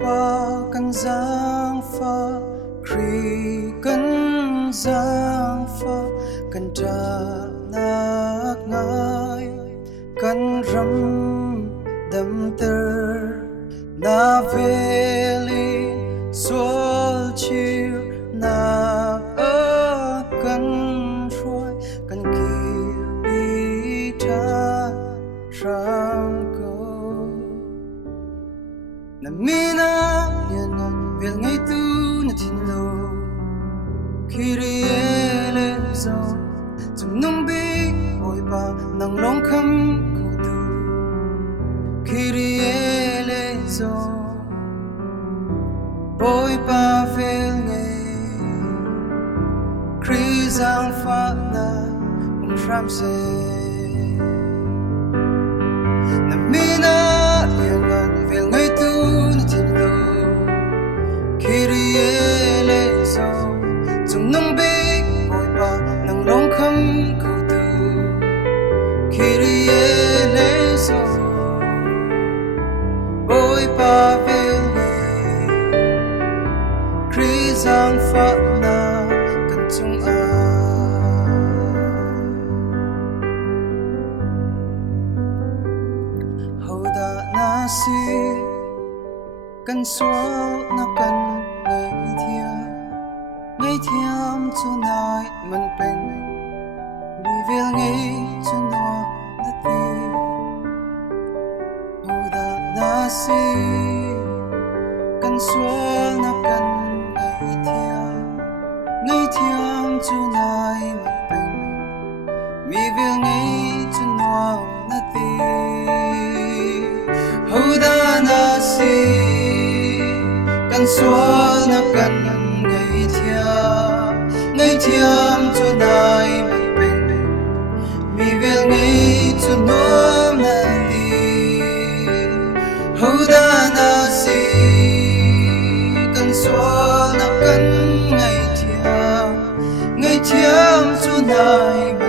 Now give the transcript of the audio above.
ba kan giang pha kri kan giang pha kan tra nak ngai kan ram đam tơ na veli sol chiu na kan ruai kan kir bi ta ram ko na mina yan vil ngay tu na tin lo kyrie eleison zum nung bi oi ba nang long kham ko tu kyrie eleison oi ba vil ngay kri giang pha na ram se na mina yan vil ngay tu na tin lo kyrie eleison zum nung bi oi ba nang long kham ko tu kyrie eleison oi ba vil ngay kri giang pha na kan chung a hoda na si kan sual na kan ngày thiam cho nai man pen mi vel ngay cho no na ti hoda na si kan sual na kan ngày thiam cho nai man pen mi vel ngay cho no na ti hoda na si kan sual na kan ngày thiam cho nai man pen mi vel ngay cho no na ti hoda na si kan sual na kan ngày thiam cho nai